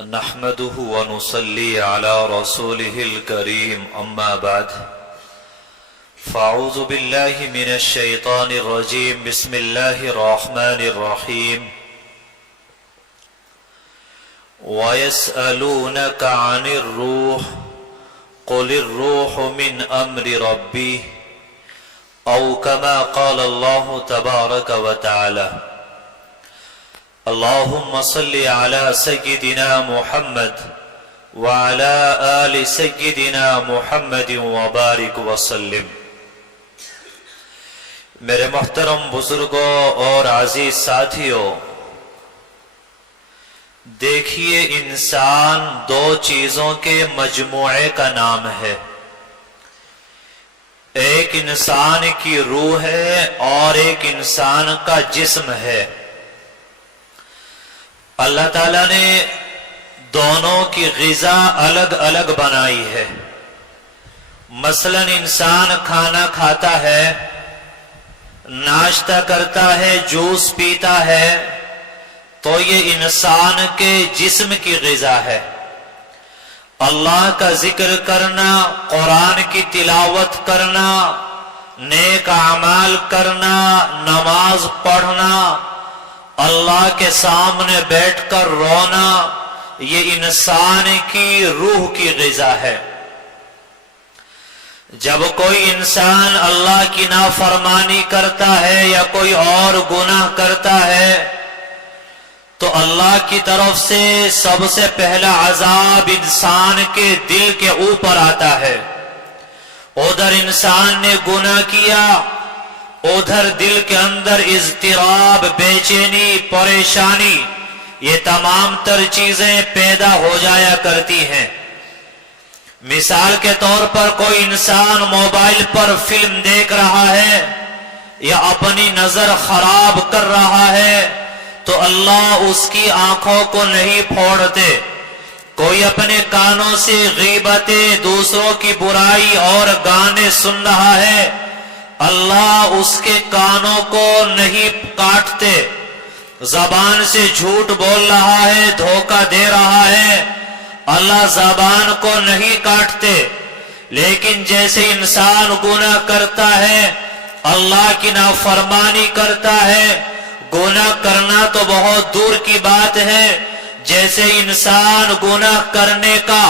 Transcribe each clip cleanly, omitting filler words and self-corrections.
نحمده ونصلي على رسوله الكريم أما بعد فأعوذ بالله من الشيطان الرجيم بسم الله الرحمن الرحيم ويسألونك عن الروح قل الروح من أمر ربي أو كما قال الله تبارك وتعالى اللهم صل على سيدنا محمد وعلى آل سيدنا محمد وبارك وسلم۔ میرے محترم بزرگوں اور عزیز ساتھیوں، دیکھیے انسان دو چیزوں کے مجموعے کا نام ہے، ایک انسان کی روح ہے اور ایک انسان کا جسم ہے۔ اللہ تعالیٰ نے دونوں کی غذا الگ الگ بنائی ہے۔ مثلا انسان کھانا کھاتا ہے، ناشتہ کرتا ہے، جوس پیتا ہے، تو یہ انسان کے جسم کی غذا ہے۔ اللہ کا ذکر کرنا، قرآن کی تلاوت کرنا، نیک اعمال کرنا، نماز پڑھنا، اللہ کے سامنے بیٹھ کر رونا، یہ انسان کی روح کی غذا ہے۔ جب کوئی انسان اللہ کی نافرمانی کرتا ہے یا کوئی اور گناہ کرتا ہے تو اللہ کی طرف سے سب سے پہلا عذاب انسان کے دل کے اوپر آتا ہے۔ ادھر انسان نے گناہ کیا، ادھر دل کے اندر اضطراب، بے چینی، پریشانی، یہ تمام تر چیزیں پیدا ہو جایا کرتی ہیں۔ مثال کے طور پر کوئی انسان موبائل پر فلم دیکھ رہا ہے یا اپنی نظر خراب کر رہا ہے تو اللہ اس کی آنکھوں کو نہیں پھوڑتے۔ کوئی اپنے کانوں سے غیبتیں، دوسروں کی برائی اور گانے سن رہا ہے، اللہ اس کے کانوں کو نہیں کاٹتے۔ زبان سے جھوٹ بول رہا ہے، دھوکہ دے رہا ہے، اللہ زبان کو نہیں کاٹتے۔ لیکن جیسے انسان گناہ کرتا ہے، اللہ کی نافرمانی کرتا ہے، گناہ کرنا تو بہت دور کی بات ہے، جیسے انسان گناہ کرنے کا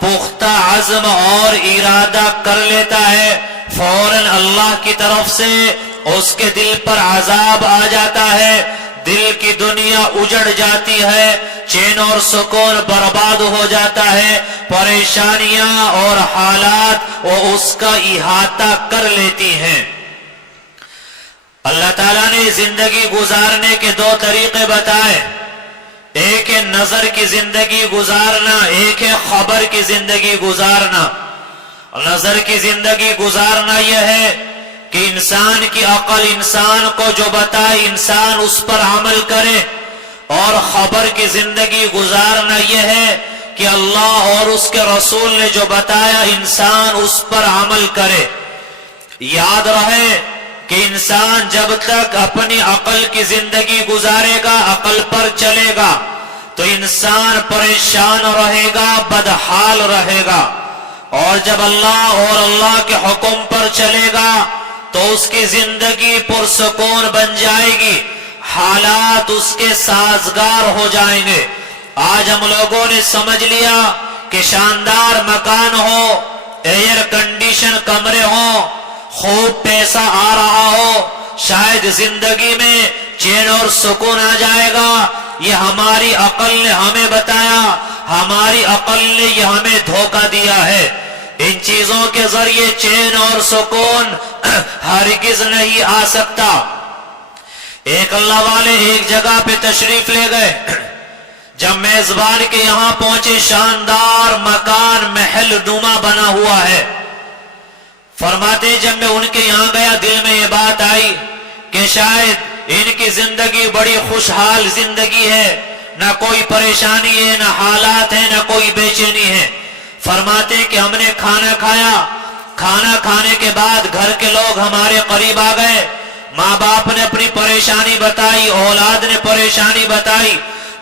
پختہ عزم اور ارادہ کر لیتا ہے، فوراً اللہ کی طرف سے اس کے دل پر عذاب آ جاتا ہے، دل کی دنیا اجڑ جاتی ہے، چین اور سکون برباد ہو جاتا ہے، پریشانیاں اور حالات وہ اس کا احاطہ کر لیتی ہیں۔ اللہ تعالیٰ نے زندگی گزارنے کے دو طریقے بتائے، ایک ہے نظر کی زندگی گزارنا، ایک ہے خبر کی زندگی گزارنا۔ نظر کی زندگی گزارنا یہ ہے کہ انسان کی عقل انسان کو جو بتائے انسان اس پر عمل کرے، اور خبر کی زندگی گزارنا یہ ہے کہ اللہ اور اس کے رسول نے جو بتایا انسان اس پر عمل کرے۔ یاد رہے کہ انسان جب تک اپنی عقل کی زندگی گزارے گا، عقل پر چلے گا، تو انسان پریشان رہے گا، بدحال رہے گا، اور جب اللہ اور اللہ کے حکم پر چلے گا تو اس کی زندگی پرسکون بن جائے گی، حالات اس کے سازگار ہو جائیں گے۔ آج ہم لوگوں نے سمجھ لیا کہ شاندار مکان ہو، ایئر کنڈیشن کمرے ہوں، خوب پیسہ آ رہا ہو، شاید زندگی میں چین اور سکون آ جائے گا۔ یہ ہماری عقل نے ہمیں بتایا، ہماری عقل نے یہ ہمیں دھوکہ دیا ہے۔ ان چیزوں کے ذریعے چین اور سکون ہرگز نہیں آ سکتا۔ ایک اللہ والے ایک جگہ پہ تشریف لے گئے، جب میزبان کے یہاں پہنچے، شاندار مکان محل نما بنا ہوا ہے۔ فرماتے جب میں ان کے یہاں گیا دل میں یہ بات آئی کہ شاید ان کی زندگی بڑی خوشحال زندگی ہے، نہ کوئی پریشانی ہے، نہ حالات ہے، نہ کوئی بے چینی ہے۔ فرماتے کہ ہم نے کھانا کھایا، کھانا کھانے کے بعد گھر کے لوگ ہمارے قریب آ گئے، ماں باپ نے اپنی پریشانی بتائی، اولاد نے پریشانی بتائی،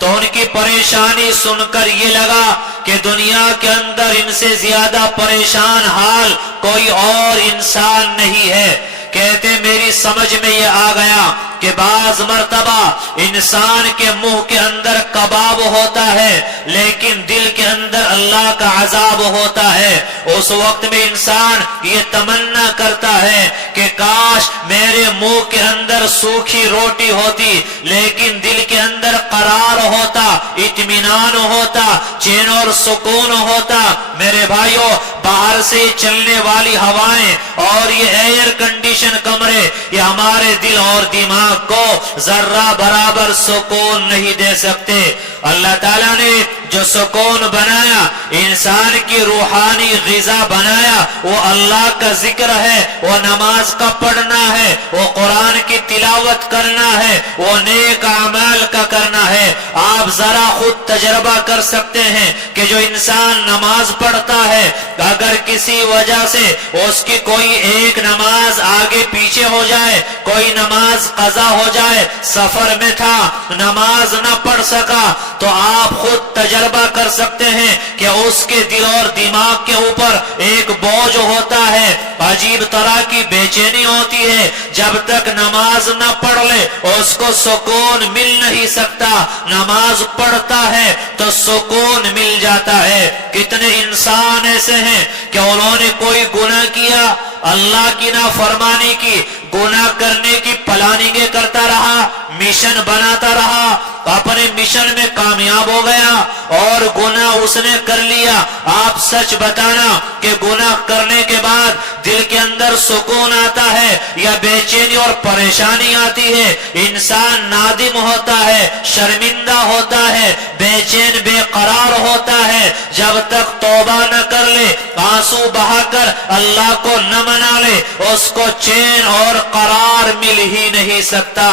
تو ان کی پریشانی سن کر یہ لگا کہ دنیا کے اندر ان سے زیادہ پریشان حال کوئی اور انسان نہیں ہے۔ کہتے میری سمجھ میں یہ آ گیا کہ بعض مرتبہ انسان کے منہ کے اندر کباب ہوتا ہے لیکن دل کے اندر اللہ کا عذاب ہوتا ہے۔ اس وقت میں انسان یہ تمنا کرتا ہے کہ کاش میرے منہ کے اندر سوکھی روٹی ہوتی لیکن دل کے اندر قرار ہوتا، اطمینان ہوتا، چین اور سکون ہوتا۔ میرے بھائیوں، باہر سے چلنے والی ہوائیں اور یہ ایئر کنڈیشن کمرے یہ ہمارے دل اور دماغ کو ذرہ برابر سکون نہیں دے سکتے۔ اللہ تعالیٰ نے جو سکون بنایا، انسان کی روحانی غذا بنایا، وہ اللہ کا ذکر ہے، وہ نماز کا پڑھنا ہے، وہ قرآن کی تلاوت کرنا ہے، وہ نیک اعمال کا کرنا ہے۔ آپ ذرا خود تجربہ کر سکتے ہیں کہ جو انسان نماز پڑھتا ہے اگر کسی وجہ سے اس کی کوئی ایک نماز آگے پیچھے ہو جائے، کوئی نماز قضا ہو جائے، سفر میں تھا نماز نہ پڑھ سکا، تو آپ خود تجربہ کر سکتے ہیں کہ اس کے دل اور دماغ کے اوپر ایک بوجھ ہوتا ہے، عجیب طرح کی بے چینی ہوتی ہے۔ جب تک نماز نہ پڑھ لے اس کو سکون مل نہیں سکتا، نماز پڑھتا ہے تو سکون مل جاتا ہے۔ کتنے انسان ایسے ہیں کہ انہوں نے کوئی گناہ کیا، اللہ کی نافرمانی کی، گناہ کرنے کی پلاننگیں کرتا رہا، مشن بناتا رہا، اپنے مشن میں کامیاب ہو گیا اور گناہ اس نے کر لیا۔ آپ سچ بتانا کہ گناہ کرنے کے بعد دل کے اندر سکون آتا ہے یا بے چینی اور پریشانی آتی ہے؟ انسان نادم ہوتا ہے، شرمندہ ہوتا ہے، بے چین بے قرار ہوتا ہے۔ جب تک توبہ نہ کر لے، آنسو بہا کر اللہ کو نہ منا لے، اس کو چین اور قرار مل ہی نہیں سکتا۔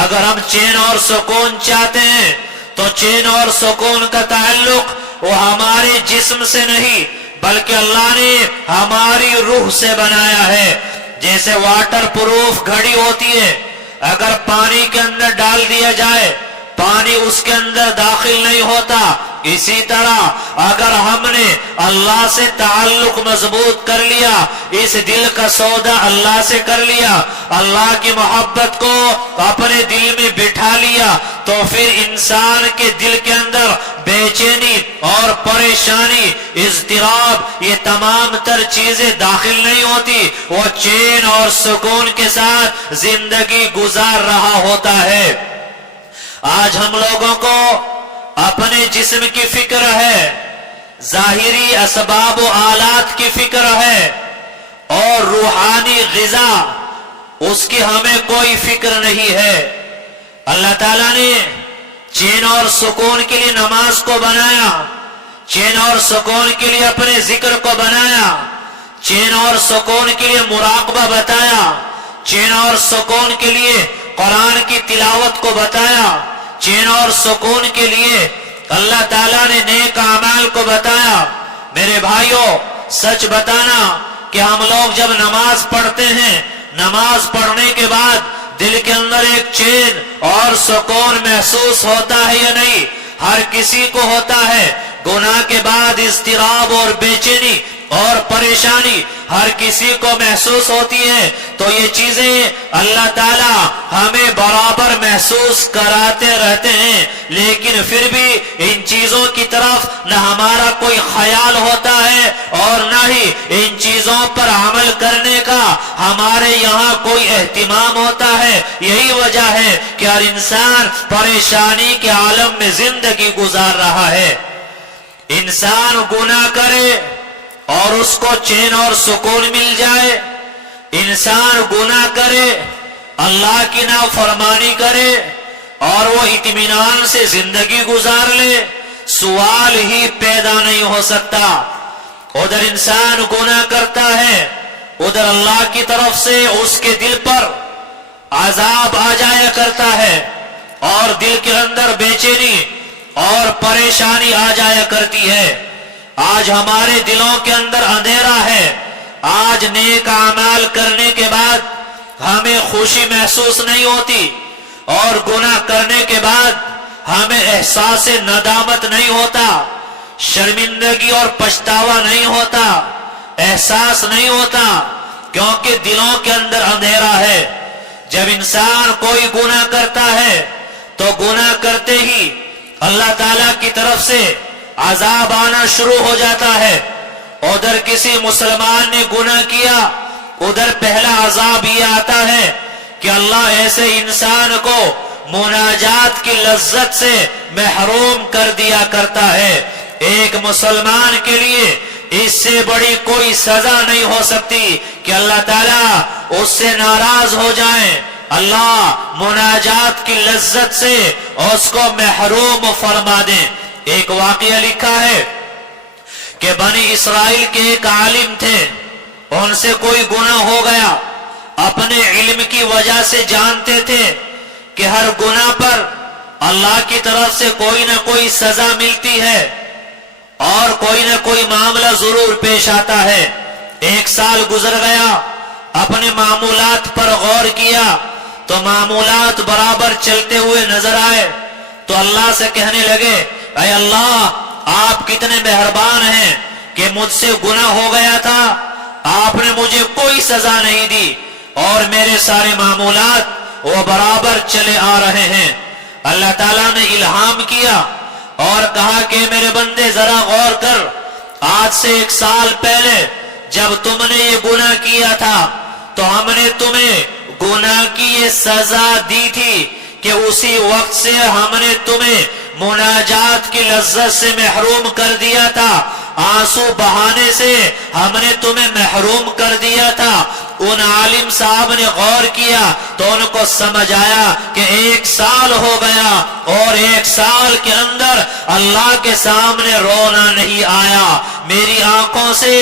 اگر ہم چین اور سکون چاہتے ہیں تو چین اور سکون کا تعلق وہ ہمارے جسم سے نہیں بلکہ اللہ نے ہماری روح سے بنایا ہے۔ جیسے واٹر پروف گھڑی ہوتی ہے، اگر پانی کے اندر ڈال دیا جائے پانی اس کے اندر داخل نہیں ہوتا، اسی طرح اگر ہم نے اللہ سے تعلق مضبوط کر لیا، اس دل کا سودا اللہ سے کر لیا، اللہ کی محبت کو اپنے دل میں بٹھا لیا، تو پھر انسان کے دل کے اندر بے چینی اور پریشانی، اضطراب، یہ تمام تر چیزیں داخل نہیں ہوتی، وہ چین اور سکون کے ساتھ زندگی گزار رہا ہوتا ہے۔ آج ہم لوگوں کو اپنے جسم کی فکر ہے، ظاہری اسباب و آلات کی فکر ہے، اور روحانی غذا اس کی ہمیں کوئی فکر نہیں ہے۔ اللہ تعالیٰ نے چین اور سکون کے لیے نماز کو بنایا، چین اور سکون کے لیے اپنے ذکر کو بنایا، چین اور سکون کے لیے مراقبہ بتایا، چین اور سکون کے لیے قرآن کی تلاوت کو بتایا، چین اور سکون کے لیے اللہ تعالیٰ نے نیک اعمال کو بتایا۔ میرے بھائیوں، سچ بتانا کہ ہم لوگ جب نماز پڑھتے ہیں، نماز پڑھنے کے بعد دل کے اندر ایک چین اور سکون محسوس ہوتا ہے یا نہیں؟ ہر کسی کو ہوتا ہے۔ گناہ کے بعد اضطراب اور بے چینی اور پریشانی ہر کسی کو محسوس ہوتی ہے، تو یہ چیزیں اللہ تعالیٰ ہمیں برابر محسوس کراتے رہتے ہیں، لیکن پھر بھی ان چیزوں کی طرف نہ ہمارا کوئی خیال ہوتا ہے اور نہ ہی ان چیزوں پر عمل کرنے کا ہمارے یہاں کوئی اہتمام ہوتا ہے۔ یہی وجہ ہے کہ ہر انسان پریشانی کے عالم میں زندگی گزار رہا ہے۔ انسان گناہ کرے اور اس کو چین اور سکون مل جائے، انسان گناہ کرے، اللہ کی نافرمانی کرے اور وہ اطمینان سے زندگی گزار لے، سوال ہی پیدا نہیں ہو سکتا۔ ادھر انسان گناہ کرتا ہے، ادھر اللہ کی طرف سے اس کے دل پر عذاب آ جایا کرتا ہے اور دل کے اندر بے چینی اور پریشانی آ جایا کرتی ہے۔ آج ہمارے دلوں کے اندر اندھیرا ہے۔ آج نیک اعمال کرنے کے بعد ہمیں خوشی محسوس نہیں ہوتی اور گناہ کرنے کے بعد ہمیں احساس ندامت نہیں ہوتا، شرمندگی اور پچھتاوا نہیں ہوتا، احساس نہیں ہوتا، کیونکہ دلوں کے اندر اندھیرا ہے۔ جب انسان کوئی گناہ کرتا ہے تو گناہ کرتے ہی اللہ تعالیٰ کی طرف سے عذاب آنا شروع ہو جاتا ہے۔ ادھر کسی مسلمان نے گناہ کیا، ادھر پہلا عذاب یہ آتا ہے کہ اللہ ایسے انسان کو مناجات کی لذت سے محروم کر دیا کرتا ہے۔ ایک مسلمان کے لیے اس سے بڑی کوئی سزا نہیں ہو سکتی کہ اللہ تعالیٰ اس سے ناراض ہو جائیں، اللہ مناجات کی لذت سے اس کو محروم فرما دیں۔ ایک واقعہ لکھا ہے کہ بنی اسرائیل کے ایک عالم تھے، ان سے کوئی گناہ ہو گیا، اپنے علم کی وجہ سے جانتے تھے کہ ہر گناہ پر اللہ کی طرف سے کوئی نہ کوئی سزا ملتی ہے اور کوئی نہ کوئی معاملہ ضرور پیش آتا ہے۔ ایک سال گزر گیا، اپنے معمولات پر غور کیا تو معمولات برابر چلتے ہوئے نظر آئے، تو اللہ سے کہنے لگے، اے اللہ آپ کتنے مہربان ہیں کہ مجھ سے گناہ ہو گیا تھا، آپ نے مجھے کوئی سزا نہیں دی اور میرے سارے معمولات وہ برابر چلے آ رہے ہیں۔ اللہ تعالیٰ نے الہام کیا اور کہا کہ میرے بندے ذرا غور کر، آج سے 1 سال پہلے جب تم نے یہ گناہ کیا تھا تو ہم نے تمہیں گناہ کی یہ سزا دی تھی کہ اسی وقت سے ہم نے تمہیں مناجات کی لذت سے محروم کر دیا تھا، آنسو بہانے سے ہم نے تمہیں محروم کر دیا تھا۔ ان عالم صاحب نے غور کیا تو ان کو سمجھ آیا کہ 1 سال ہو گیا اور 1 سال کے اندر اللہ کے سامنے رونا نہیں آیا، میری آنکھوں سے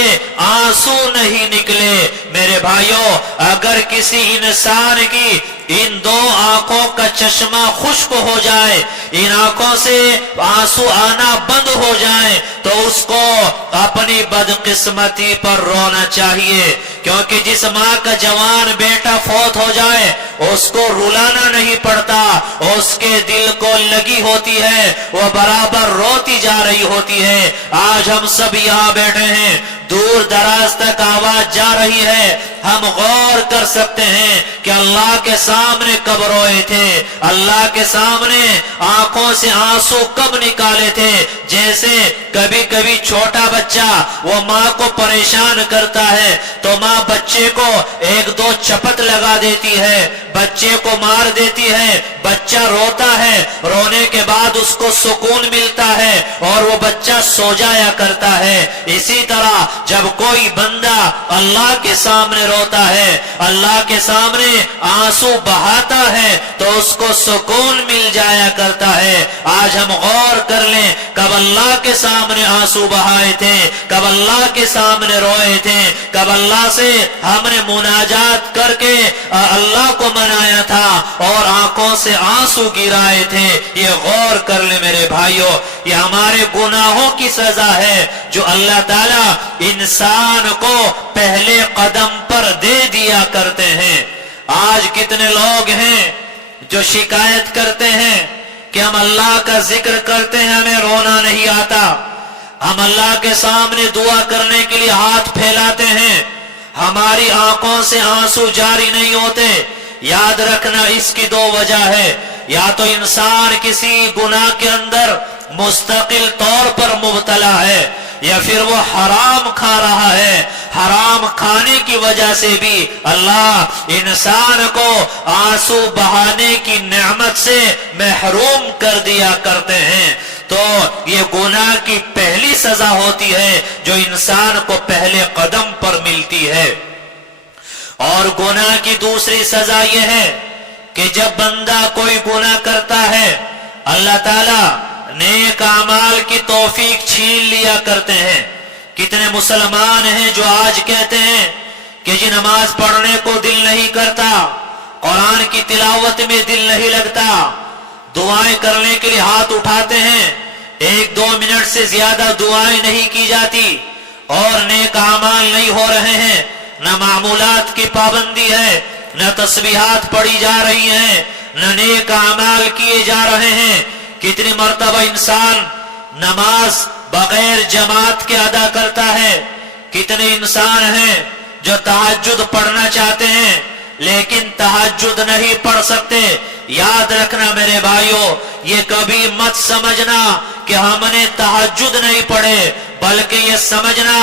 آنسو نہیں نکلے۔ میرے بھائیوں، اگر کسی انسان کی ان 2 آنکھوں کا چشمہ خشک ہو جائے، ان آنکھوں سے آنسو آنا بند ہو جائے، تو اس کو اپنی بدقسمتی پر رونا چاہیے، کیونکہ جس ماں کا جوان بیٹا فوت ہو جائے اس کو رلانا نہیں پڑتا، اس کے دل کو لگی ہوتی ہے، وہ برابر روتی جا رہی ہوتی ہے۔ آج ہم سب یہاں بیٹھے ہیں، دور دراز تک آواز جا رہی ہے، ہم غور کر سکتے ہیں کہ اللہ کے سامنے کب روئے تھے، اللہ کے سامنے آنکھوں سے آنسو کب نکالے تھے۔ جیسے کبھی کبھی چھوٹا بچہ وہ ماں کو پریشان کرتا ہے تو ماں بچے کو 1-2 چپت لگا دیتی ہے، بچے کو مار دیتی ہے، بچہ روتا ہے، رونے کے بعد اس کو سکون ملتا ہے اور وہ بچہ سو جایا کرتا ہے۔ اسی طرح جب کوئی بندہ اللہ کے سامنے روتا ہے، اللہ کے سامنے آنسو بہاتا ہے تو اس کو سکون مل جایا کرتا ہے۔ آج ہم غور کر لیں، کب اللہ کے سامنے آنسو بہائے تھے، کب اللہ کے سامنے روئے تھے، کب اللہ سے ہم نے مناجات کر کے اللہ کو منایا تھا اور آنکھوں سے آنسو گرائے تھے۔ یہ غور کر لیں میرے بھائیوں، یہ ہمارے گناہوں کی سزا ہے جو اللہ تعالیٰ انسان کو پہلے قدم پر دے دیا کرتے ہیں۔ آج کتنے لوگ ہیں جو شکایت کرتے ہیں کہ ہم اللہ کا ذکر کرتے ہیں، ہمیں رونا نہیں آتا، ہم اللہ کے سامنے دعا کرنے کے لیے ہاتھ پھیلاتے ہیں، ہماری آنکھوں سے آنسو جاری نہیں ہوتے۔ یاد رکھنا اس کی 2 وجہ ہے، یا تو انسان کسی گناہ کے اندر مستقل طور پر مبتلا ہے، یا پھر وہ حرام کھا رہا ہے، حرام کھانے کی وجہ سے بھی اللہ انسان کو آنسو بہانے کی نعمت سے محروم کر دیا کرتے ہیں۔ تو یہ گناہ کی پہلی سزا ہوتی ہے جو انسان کو پہلے قدم پر ملتی ہے۔ اور گناہ کی دوسری سزا یہ ہے کہ جب بندہ کوئی گناہ کرتا ہے، اللہ تعالیٰ نیک اعمال کی توفیق چھین لیا کرتے ہیں۔ کتنے مسلمان ہیں جو آج کہتے ہیں کہ جی نماز پڑھنے کو دل نہیں کرتا، قرآن کی تلاوت میں دل نہیں لگتا، دعائیں کرنے کے لیے ہاتھ اٹھاتے ہیں، 1-2 منٹ سے زیادہ دعائیں نہیں کی جاتی اور نیک اعمال نہیں ہو رہے ہیں، نہ معمولات کی پابندی ہے، نہ تسبیحات پڑھی جا رہی ہیں، نہ نیک اعمال کیے جا رہے ہیں۔ کتنی مرتبہ انسان نماز بغیر جماعت کے ادا کرتا ہے، کتنے انسان ہیں جو تہجد پڑھنا چاہتے ہیں لیکن تہجد نہیں پڑھ سکتے۔ یاد رکھنا میرے بھائیوں، یہ کبھی مت سمجھنا کہ ہم نے تہجد نہیں پڑھے، بلکہ یہ سمجھنا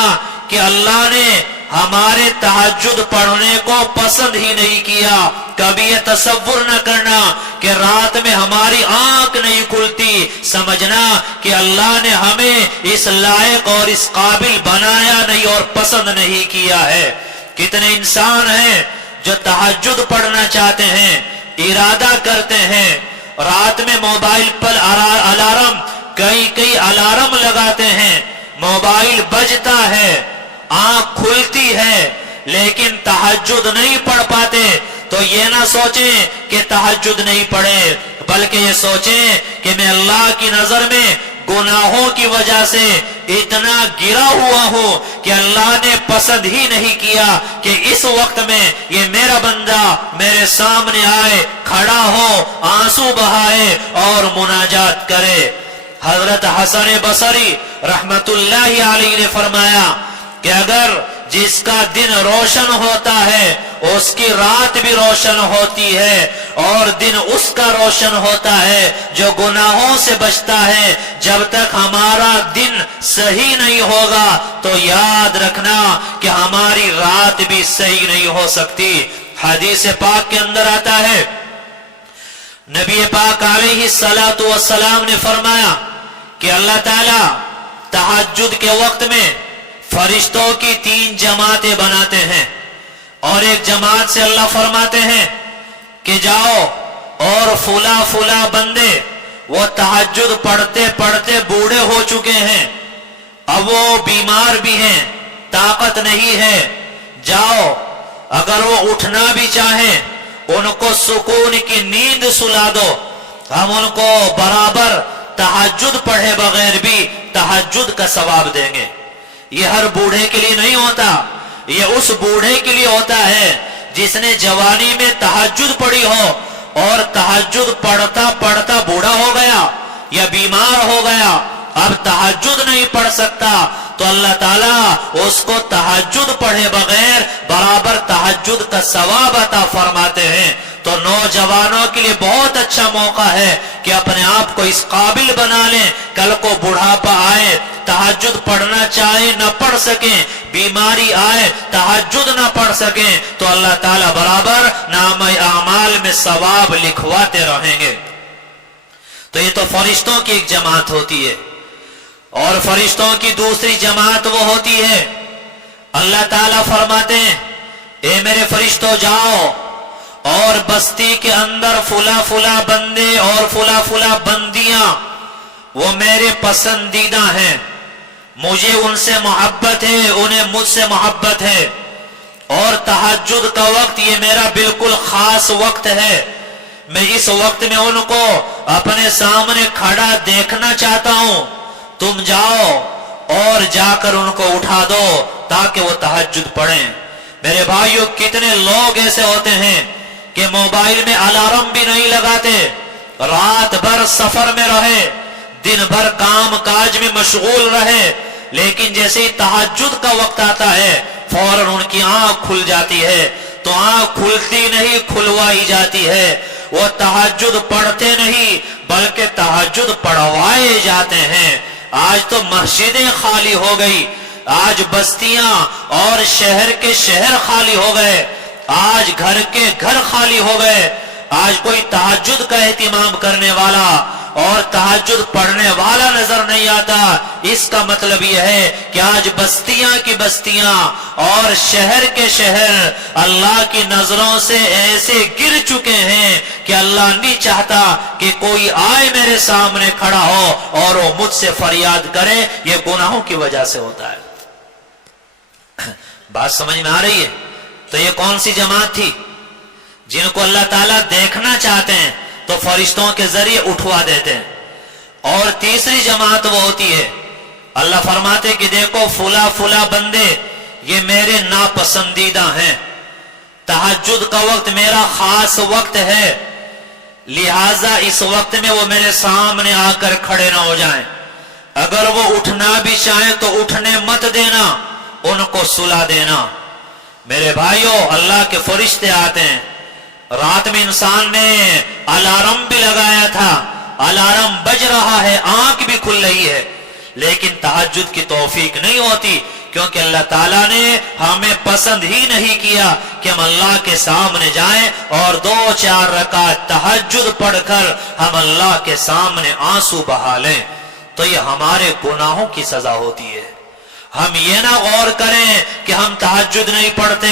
کہ اللہ نے ہمارے تہجد پڑھنے کو پسند ہی نہیں کیا۔ کبھی یہ تصور نہ کرنا کہ رات میں ہماری آنکھ نہیں کھلتی، سمجھنا کہ اللہ نے ہمیں اس لائق اور اس قابل بنایا نہیں اور پسند نہیں کیا ہے۔ کتنے انسان ہیں جو تہجد پڑھنا چاہتے ہیں، ارادہ کرتے ہیں، رات میں موبائل پر الارم کئی الارم لگاتے ہیں، موبائل بجتا ہے، آنکھ کھلتی ہے، لیکن تہجد نہیں پڑھ پاتے۔ تو یہ نہ سوچیں کہ تہجد نہیں پڑھے، بلکہ یہ سوچیں کہ میں اللہ کی نظر میں گناہوں کی وجہ سے اتنا گرا ہوا ہوں کہ اللہ نے پسند ہی نہیں کیا کہ اس وقت میں یہ میرا بندہ میرے سامنے آئے، کھڑا ہو، آنسو بہائے اور مناجات کرے۔ حضرت حسن بصری رحمت اللہ علیہ نے فرمایا کہ اگر جس کا دن روشن ہوتا ہے اس کی رات بھی روشن ہوتی ہے، اور دن اس کا روشن ہوتا ہے جو گناہوں سے بچتا ہے۔ جب تک ہمارا دن صحیح نہیں ہوگا تو یاد رکھنا کہ ہماری رات بھی صحیح نہیں ہو سکتی۔ حدیث پاک کے اندر آتا ہے، نبی پاک علیہ الصلاۃ والسلام نے فرمایا کہ اللہ تعالی تہجد کے وقت میں فرشتوں کی 3 جماعتیں بناتے ہیں، اور ایک جماعت سے اللہ فرماتے ہیں کہ جاؤ اور فلا بندے وہ تہجد پڑھتے پڑھتے بوڑھے ہو چکے ہیں، اب وہ بیمار بھی ہیں، طاقت نہیں ہے، جاؤ اگر وہ اٹھنا بھی چاہیں ان کو سکون کی نیند سلا دو، ہم ان کو برابر تہجد پڑھے بغیر بھی تہجد کا ثواب دیں گے۔ یہ ہر بوڑھے کے لیے نہیں ہوتا، یہ اس بوڑھے کے لیے ہوتا ہے جس نے جوانی میں تہجد پڑھی ہو اور تہجد پڑھتا پڑھتا بوڑھا ہو گیا یا بیمار ہو گیا، اب تہجد نہیں پڑھ سکتا، تو اللہ تعالیٰ اس کو تہجد پڑھے بغیر برابر تہجد کا ثواب عطا فرماتے ہیں۔ تو نوجوانوں کے لیے بہت اچھا موقع ہے کہ اپنے آپ کو اس قابل بنا لیں، کل کو بڑھاپا آئے، تہجد پڑھنا چاہے نہ پڑھ سکیں، بیماری آئے تہجد نہ پڑھ سکیں، تو اللہ تعالیٰ برابر نام اعمال میں ثواب لکھواتے رہیں گے۔ تو یہ تو فرشتوں کی ایک جماعت ہوتی ہے، اور فرشتوں کی دوسری جماعت وہ ہوتی ہے، اللہ تعالیٰ فرماتے ہیں اے میرے فرشتوں جاؤ اور بستی کے اندر فلا بندے اور فلا بندیاں وہ میرے پسندیدہ ہیں، مجھے ان سے محبت ہے، انہیں مجھ سے محبت ہے، اور تہجد کا وقت یہ میرا بالکل خاص وقت ہے، میں اس وقت میں ان کو اپنے سامنے کھڑا دیکھنا چاہتا ہوں، تم جاؤ اور جا کر ان کو اٹھا دو تاکہ وہ تہجد پڑھیں۔ میرے بھائیوں، کتنے لوگ ایسے ہوتے ہیں کہ موبائل میں الارم بھی نہیں لگاتے، رات بھر سفر میں رہے، دن بھر کام کاج میں مشغول رہے، لیکن جیسے ہی تہجد کا وقت آتا ہے فوراً ان کی آنکھ کھل جاتی ہے، تو آنکھ کھلتی نہیں کھلوائی جاتی ہے، وہ تہجد پڑھتے نہیں بلکہ تہجد پڑھوائے جاتے ہیں۔ آج تو مسجدیں خالی ہو گئی، آج بستیاں اور شہر کے شہر خالی ہو گئے، آج گھر کے گھر خالی ہو گئے، آج کوئی تہجد کا اہتمام کرنے والا اور تہجد پڑھنے والا نظر نہیں آتا۔ اس کا مطلب یہ ہے کہ آج بستیاں کی بستیاں اور شہر کے شہر اللہ کی نظروں سے ایسے گر چکے ہیں کہ اللہ نہیں چاہتا کہ کوئی آئے میرے سامنے کھڑا ہو اور وہ مجھ سے فریاد کرے، یہ گناہوں کی وجہ سے ہوتا ہے۔ بات سمجھ میں آ رہی ہے؟ تو یہ کون سی جماعت تھی؟ جن کو اللہ تعالیٰ دیکھنا چاہتے ہیں تو فرشتوں کے ذریعے اٹھوا دیتے ہیں۔ اور تیسری جماعت وہ ہوتی ہے، اللہ فرماتے کہ دیکھو فلا بندے یہ میرے ناپسندیدہ ہیں، تہجد کا وقت میرا خاص وقت ہے، لہذا اس وقت میں وہ میرے سامنے آ کر کھڑے نہ ہو جائیں. اگر وہ اٹھنا بھی چاہیں تو اٹھنے مت دینا، ان کو سلا دینا. میرے بھائیوں، اللہ کے فرشتے آتے ہیں. رات میں انسان نے الارم بھی لگایا تھا، الارم بج رہا ہے، آنکھ بھی کھل رہی ہے، لیکن تہجد کی توفیق نہیں ہوتی، کیونکہ اللہ تعالیٰ نے ہمیں پسند ہی نہیں کیا کہ ہم اللہ کے سامنے جائیں اور 2-4 رکعت تہجد پڑھ کر ہم اللہ کے سامنے آنسو بہا لیں. تو یہ ہمارے گناہوں کی سزا ہوتی ہے. ہم یہ نہ غور کریں کہ ہم تہجد نہیں پڑھتے،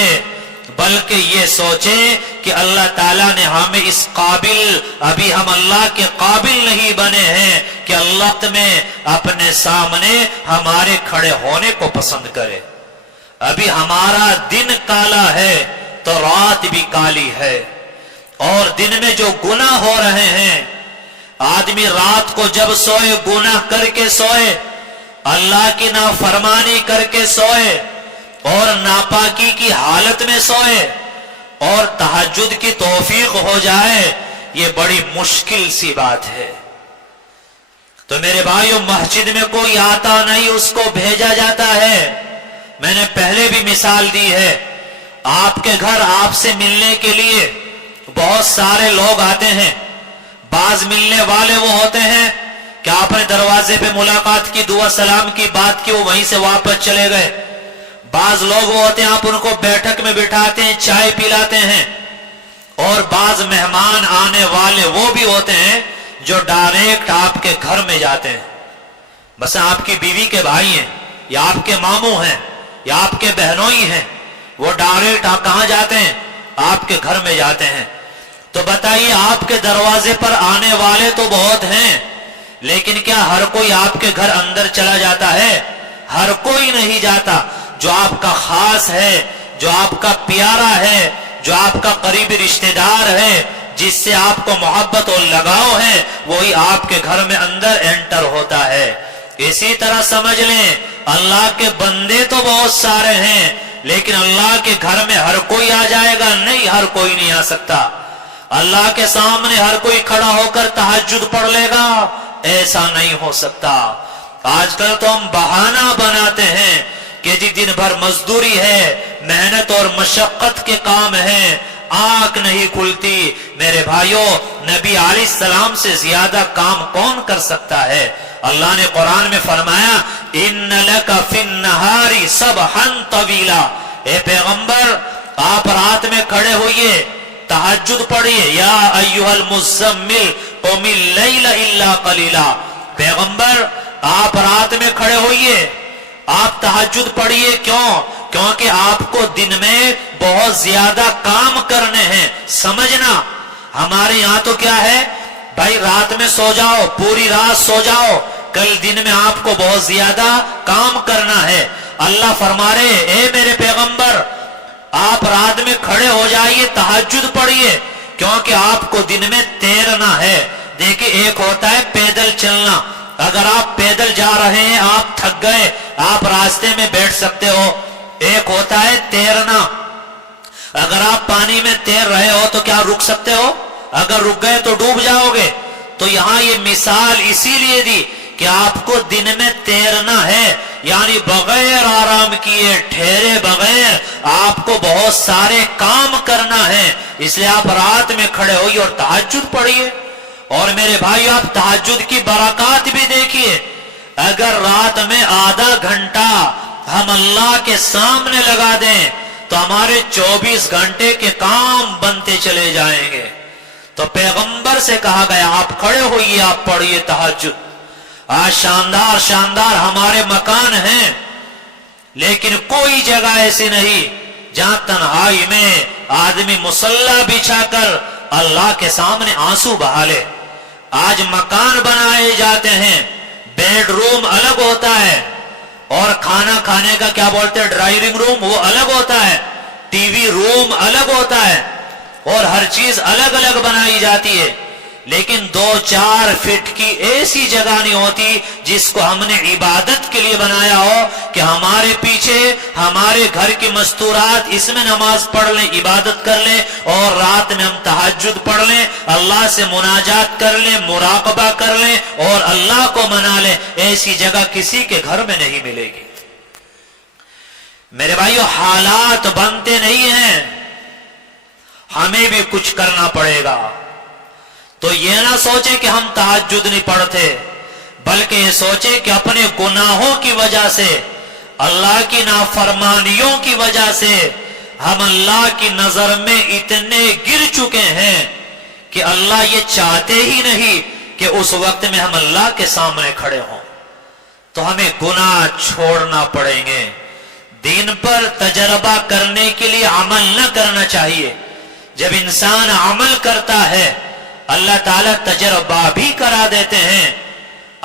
بلکہ یہ سوچیں کہ اللہ تعالیٰ نے ہمیں اس قابل، ابھی ہم اللہ کے قابل نہیں بنے ہیں کہ اللہ میں اپنے سامنے ہمارے کھڑے ہونے کو پسند کرے. ابھی ہمارا دن کالا ہے تو رات بھی کالی ہے، اور دن میں جو گناہ ہو رہے ہیں، آدمی رات کو جب سوئے گناہ کر کے سوئے، اللہ کی نافرمانی کر کے سوئے اور ناپاکی کی حالت میں سوئے اور تہجد کی توفیق ہو جائے، یہ بڑی مشکل سی بات ہے. تو میرے بھائیوں، مسجد میں کوئی آتا نہیں، اس کو بھیجا جاتا ہے. میں نے پہلے بھی مثال دی ہے، آپ کے گھر آپ سے ملنے کے لیے بہت سارے لوگ آتے ہیں. بعض ملنے والے وہ ہوتے ہیں کہ آپ نے دروازے پہ ملاقات کی، دعا سلام کی، بات کی، وہ وہیں سے واپس چلے گئے. بعض لوگ وہ ہوتے ہیں آپ ان کو بیٹھک میں بٹھاتے ہیں، چائے پلاتے ہیں. اور بعض مہمان آنے والے وہ بھی ہوتے ہیں جو ڈائریکٹ آپ کے گھر میں جاتے ہیں. بس آپ کی بیوی کے بھائی ہیں یا آپ کے ماموں ہیں یا آپ کے بہنوئی ہیں، وہ ڈائریکٹ آپ کہاں جاتے ہیں؟ آپ کے گھر میں جاتے ہیں. تو بتائیے، آپ کے دروازے پر آنے والے تو بہت ہیں، لیکن کیا ہر کوئی آپ کے گھر اندر چلا جاتا ہے؟ ہر کوئی نہیں جاتا. جو آپ کا خاص ہے، جو آپ کا پیارا ہے، جو آپ کا قریبی رشتہ دار ہے، جس سے آپ کو محبت اور لگاؤ ہے، وہی آپ کے گھر میں اندر انٹر ہوتا ہے. اسی طرح سمجھ لیں، اللہ کے بندے تو بہت سارے ہیں، لیکن اللہ کے گھر میں ہر کوئی آ جائے گا؟ نہیں، ہر کوئی نہیں آ سکتا. اللہ کے سامنے ہر کوئی کھڑا ہو کر تہجد پڑھ لے گا؟ ایسا نہیں ہو سکتا. آج کل تو ہم بہانہ بناتے ہیں کہ جی دن بھر مزدوری ہے، محنت اور مشقت کے کام ہیں، آنکھ نہیں کھلتی. میرے بھائیوں، نبی علیہ السلام سے زیادہ کام کون کر سکتا ہے؟ اللہ نے قرآن میں فرمایا، ان لک فی النہار سبحا طویلا. اے پیغمبر، آپ رات میں کھڑے ہوئیے، تہجد پڑھیے. یا ایھا المزمل قم اللیل الا قلیلا. پیغمبر، آپ رات میں کھڑے ہوئیے، آپ تہجد پڑھیے. کیوں؟ کیونکہ آپ کو دن میں بہت زیادہ کام کرنے ہیں. سمجھنا، ہمارے یہاں تو کیا ہے بھائی، رات میں سو جاؤ، پوری رات سو جاؤ، کل دن میں آپ کو بہت زیادہ کام کرنا ہے. اللہ فرما رہے، اے میرے پیغمبر، آپ رات میں کھڑے ہو جائیے، تہجد پڑھیے، کیونکہ آپ کو دن میں تیرنا ہے. دیکھیں، ایک ہوتا ہے پیدل چلنا. اگر آپ پیدل جا رہے ہیں، آپ تھک گئے، آپ راستے میں بیٹھ سکتے ہو. ایک ہوتا ہے تیرنا. اگر آپ پانی میں تیر رہے ہو تو کیا رک سکتے ہو؟ اگر رک گئے تو ڈوب جاؤ گے. تو یہاں یہ مثال اسی لیے دی کہ آپ کو دن میں تیرنا ہے، یعنی بغیر آرام کیے، ٹھہرے بغیر آپ کو بہت سارے کام کرنا ہے. اس لیے آپ رات میں کھڑے ہوئیے اور تہجد پڑھیے. اور میرے بھائی، آپ تہجد کی برکات بھی دیکھیے. اگر رات میں آدھا گھنٹہ ہم اللہ کے سامنے لگا دیں تو ہمارے 24 گھنٹے کے کام بنتے چلے جائیں گے. تو پیغمبر سے کہا گیا، آپ کھڑے ہوئیے، آپ پڑھیے تہجد. آج شاندار شاندار ہمارے مکان ہیں، لیکن کوئی جگہ ایسی نہیں جہاں تنہائی میں آدمی مصلی بچھا کر اللہ کے سامنے آنسو بہا لے. آج مکان بنائے جاتے ہیں، بیڈ روم الگ ہوتا ہے، اور کھانا کھانے کا کیا بولتے ہیں، ڈرائنگ روم، وہ الگ ہوتا ہے، ٹی وی روم الگ ہوتا ہے، اور ہر چیز الگ الگ بنائی جاتی ہے. لیکن 2-4 فٹ کی ایسی جگہ نہیں ہوتی جس کو ہم نے عبادت کے لیے بنایا ہو کہ ہمارے پیچھے ہمارے گھر کی مستورات اس میں نماز پڑھ لیں، عبادت کر لیں، اور رات میں ہم تہجد پڑھ لیں، اللہ سے مناجات کر لیں، مراقبہ کر لیں اور اللہ کو منا لیں۔ ایسی جگہ کسی کے گھر میں نہیں ملے گی۔ میرے بھائیو، حالات بنتے نہیں ہیں، ہمیں بھی کچھ کرنا پڑے گا۔ تو یہ نہ سوچیں کہ ہم تہجد نہیں پڑھتے، بلکہ یہ سوچیں کہ اپنے گناہوں کی وجہ سے، اللہ کی نافرمانیوں کی وجہ سے ہم اللہ کی نظر میں اتنے گر چکے ہیں کہ اللہ یہ چاہتے ہی نہیں کہ اس وقت میں ہم اللہ کے سامنے کھڑے ہوں۔ تو ہمیں گناہ چھوڑنا پڑیں گے۔ دین پر تجربہ کرنے کے لیے عمل نہ کرنا چاہیے۔ جب انسان عمل کرتا ہے اللہ تعالیٰ تجربہ بھی کرا دیتے ہیں۔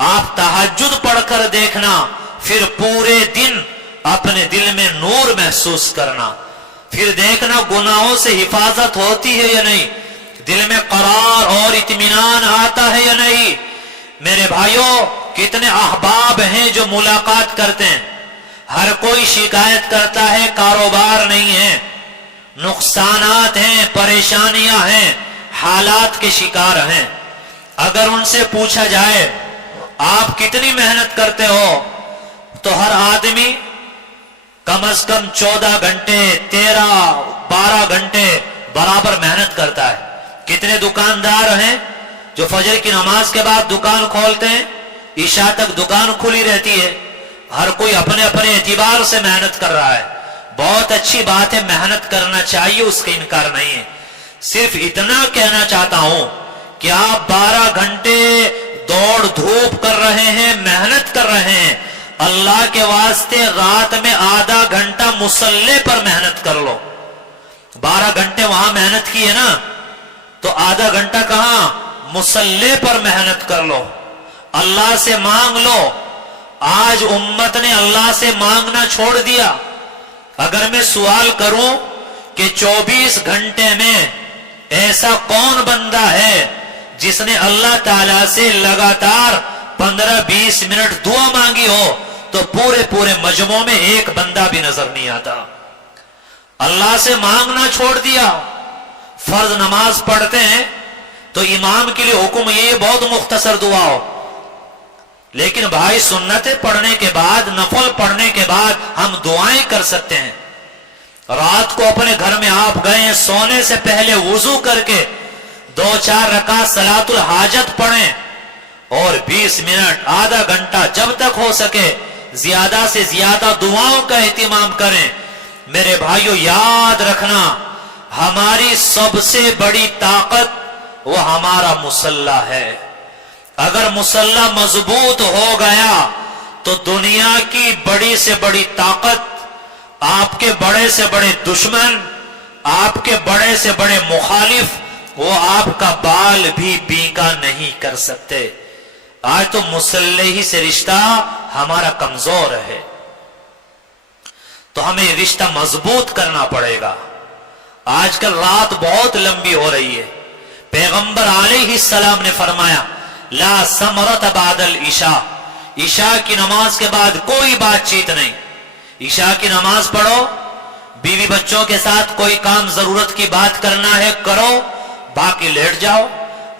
آپ تہجد پڑھ کر دیکھنا، پھر پورے دن اپنے دل میں نور محسوس کرنا، پھر دیکھنا گناہوں سے حفاظت ہوتی ہے یا نہیں، دل میں قرار اور اطمینان آتا ہے یا نہیں۔ میرے بھائیوں، کتنے احباب ہیں جو ملاقات کرتے ہیں، ہر کوئی شکایت کرتا ہے کاروبار نہیں ہے، نقصانات ہیں، پریشانیاں ہیں، حالات کے شکار ہیں۔ اگر ان سے پوچھا جائے آپ کتنی محنت کرتے ہو، تو ہر آدمی کم از کم 14 گھنٹے 13-12 گھنٹے برابر محنت کرتا ہے۔ کتنے دکاندار ہیں جو فجر کی نماز کے بعد دکان کھولتے ہیں، عشاء تک دکان کھلی رہتی ہے۔ ہر کوئی اپنے اپنے اعتبار سے محنت کر رہا ہے۔ بہت اچھی بات ہے، محنت کرنا چاہیے، اس کا انکار نہیں ہے۔ صرف اتنا کہنا چاہتا ہوں کہ آپ 12 گھنٹے دوڑ دھوپ کر رہے ہیں، محنت کر رہے ہیں، اللہ کے واسطے رات میں آدھا گھنٹہ مصلی پر محنت کر لو۔ 12 گھنٹے وہاں محنت کی ہے نا، تو آدھا گھنٹہ کہاں، مصلی پر محنت کر لو، اللہ سے مانگ لو۔ آج امت نے اللہ سے مانگنا چھوڑ دیا۔ اگر میں سوال کروں کہ 24 گھنٹے میں ایسا کون بندہ ہے جس نے اللہ تعالیٰ سے لگاتار 15-20 منٹ دعا مانگی ہو، تو پورے مجموع میں ایک بندہ بھی نظر نہیں آتا۔ اللہ سے مانگنا چھوڑ دیا۔ فرض نماز پڑھتے ہیں تو امام کے لیے حکم یہ بہت مختصر دعا ہو، لیکن بھائی سنتیں پڑھنے کے بعد، نفل پڑھنے کے بعد ہم دعائیں کر سکتے ہیں۔ رات کو اپنے گھر میں آپ گئے ہیں، سونے سے پہلے وضو کر کے 2-4 رکعت صلاۃ الحاجت پڑھیں، اور 20 منٹ آدھا گھنٹہ جب تک ہو سکے زیادہ سے زیادہ دعاؤں کا اہتمام کریں۔ میرے بھائیو، یاد رکھنا، ہماری سب سے بڑی طاقت وہ ہمارا مصلی ہے۔ اگر مصلی مضبوط ہو گیا تو دنیا کی بڑی سے بڑی طاقت، آپ کے بڑے سے بڑے دشمن، آپ کے بڑے سے بڑے مخالف، وہ آپ کا بال بھی بینگا نہیں کر سکتے۔ آج تو مصلی ہی سے رشتہ ہمارا کمزور ہے، تو ہمیں رشتہ مضبوط کرنا پڑے گا۔ آج کل رات بہت لمبی ہو رہی ہے۔ پیغمبر علیہ السلام نے فرمایا، لا ثمرۃ بعد العشاء، عشاء کی نماز کے بعد کوئی بات چیت نہیں۔ عشاء کی نماز پڑھو، بیوی بچوں کے ساتھ کوئی کام ضرورت کی بات کرنا ہے کرو، باقی لیٹ جاؤ۔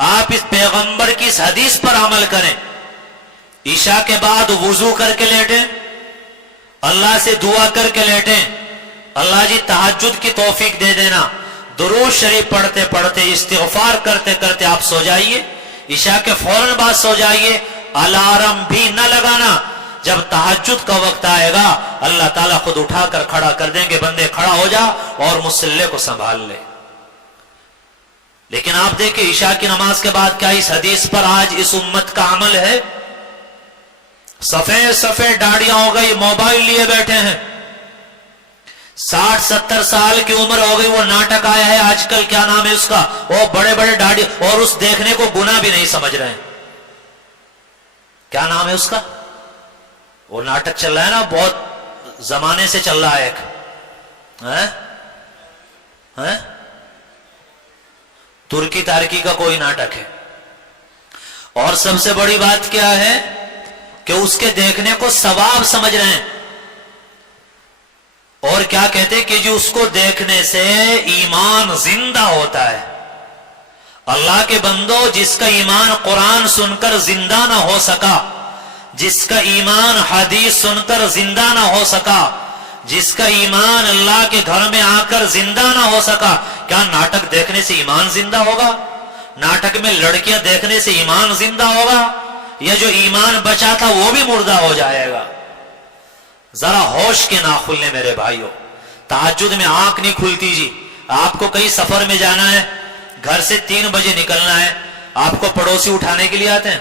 آپ اس پیغمبر کی اس حدیث پر عمل کریں۔ عشاء کے بعد وضو کر کے لیٹیں، اللہ سے دعا کر کے لیٹیں، اللہ جی تہجد کی توفیق دے دینا، درود شریف پڑھتے پڑھتے استغفار کرتے کرتے آپ سو جائیے، عشاء کے فوراً بعد سو جائیے، الارم بھی نہ لگانا۔ جب تہجد کا وقت آئے گا اللہ تعالیٰ خود اٹھا کر کھڑا کر دیں گے، بندے کھڑا ہو جا اور مصلی کو سنبھال لے۔ لیکن آپ دیکھیں عشاء کی نماز کے بعد کیا اس حدیث پر آج اس امت کا عمل ہے؟ سفید سفید داڑیاں ہو گئی، موبائل لیے بیٹھے ہیں، 60-70 سال کی عمر ہو گئی، وہ ناٹک آیا ہے آج کل، کیا نام ہے اس کا، وہ بڑے بڑے داڑھی، اور اس دیکھنے کو گناہ بھی نہیں سمجھ رہے ہیں۔ کیا نام ہے اس کا؟ وہ ناٹک چل رہا ہے نا، بہت زمانے سے چل رہا ہے ایک، ترکی تارکی کا کوئی ناٹک ہے، اور سب سے بڑی بات کیا ہے کہ اس کے دیکھنے کو ثواب سمجھ رہے ہیں. اور کیا کہتے کہ جو اس کو دیکھنے سے ایمان زندہ ہوتا ہے. اللہ کے بندو، جس کا ایمان قرآن سن کر زندہ نہ ہو سکا، جس کا ایمان حدیث سن کر زندہ نہ ہو سکا، جس کا ایمان اللہ کے گھر میں آ کر زندہ نہ ہو سکا، کیا ناٹک دیکھنے سے ایمان زندہ ہوگا؟ ناٹک میں لڑکیاں دیکھنے سے ایمان زندہ ہوگا؟ یا جو ایمان بچا تھا وہ بھی مردہ ہو جائے گا؟ ذرا ہوش کے نہ کھلنے میرے بھائیوں. تہجد میں آنکھ نہیں کھلتی جی. آپ کو کہیں سفر میں جانا ہے، گھر سے 3 بجے نکلنا ہے، آپ کو پڑوسی اٹھانے کے لیے آتے ہیں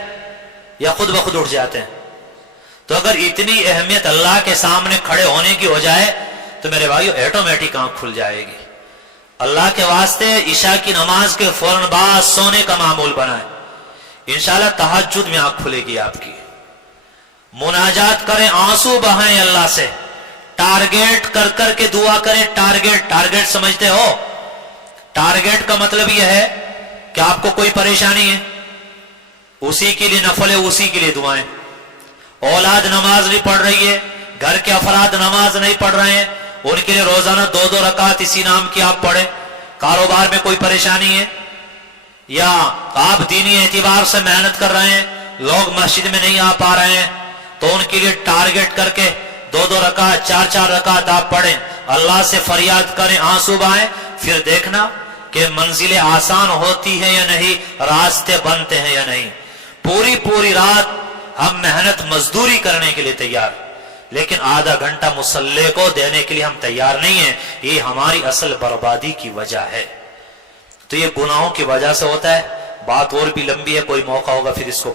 یا خود بخود اٹھ جاتے ہیں؟ تو اگر اتنی اہمیت اللہ کے سامنے کھڑے ہونے کی ہو جائے تو میرے بھائیو ایٹومیٹک آنکھ کھل جائے گی. اللہ کے واسطے عشاء کی نماز کے فوراً بعد سونے کا معمول بنائیں. انشاءاللہ تہجد میں آنکھ کھلے گی آپ کی. مناجات کریں، آنسو بہائیں اللہ سے، ٹارگیٹ کر کر کے دعا کریں. ٹارگیٹ سمجھتے ہو؟ ٹارگیٹ کا مطلب یہ ہے کہ آپ کو کوئی پریشانی ہے، اسی کے لیے نفل ہے، اسی کے لیے دعائیں. اولاد نماز نہیں پڑھ رہی ہے، گھر کے افراد نماز نہیں پڑھ رہے ہیں، ان کے لیے روزانہ 2 رکعت اسی نام کی آپ پڑھیں. کاروبار میں کوئی پریشانی ہے، یا آپ دینی اعتبار سے محنت کر رہے ہیں، لوگ مسجد میں نہیں آ پا رہے ہیں، تو ان کے لیے ٹارگیٹ کر کے 2 رکعت 4 رکعت آپ پڑھیں، اللہ سے فریاد کریں، آنسو بہائیں. پھر دیکھنا کہ منزلیں آسان ہوتی ہیں یا نہیں، راستے بنتے ہیں یا نہیں. پوری رات ہم محنت مزدوری کرنے کے لیے تیار، لیکن آدھا گھنٹہ مصلی کو دینے کے لیے ہم تیار نہیں ہیں. یہ ہماری اصل بربادی کی وجہ ہے. تو یہ گناہوں کی وجہ سے ہوتا ہے. بات اور بھی لمبی ہے، کوئی موقع ہوگا پھر اس کو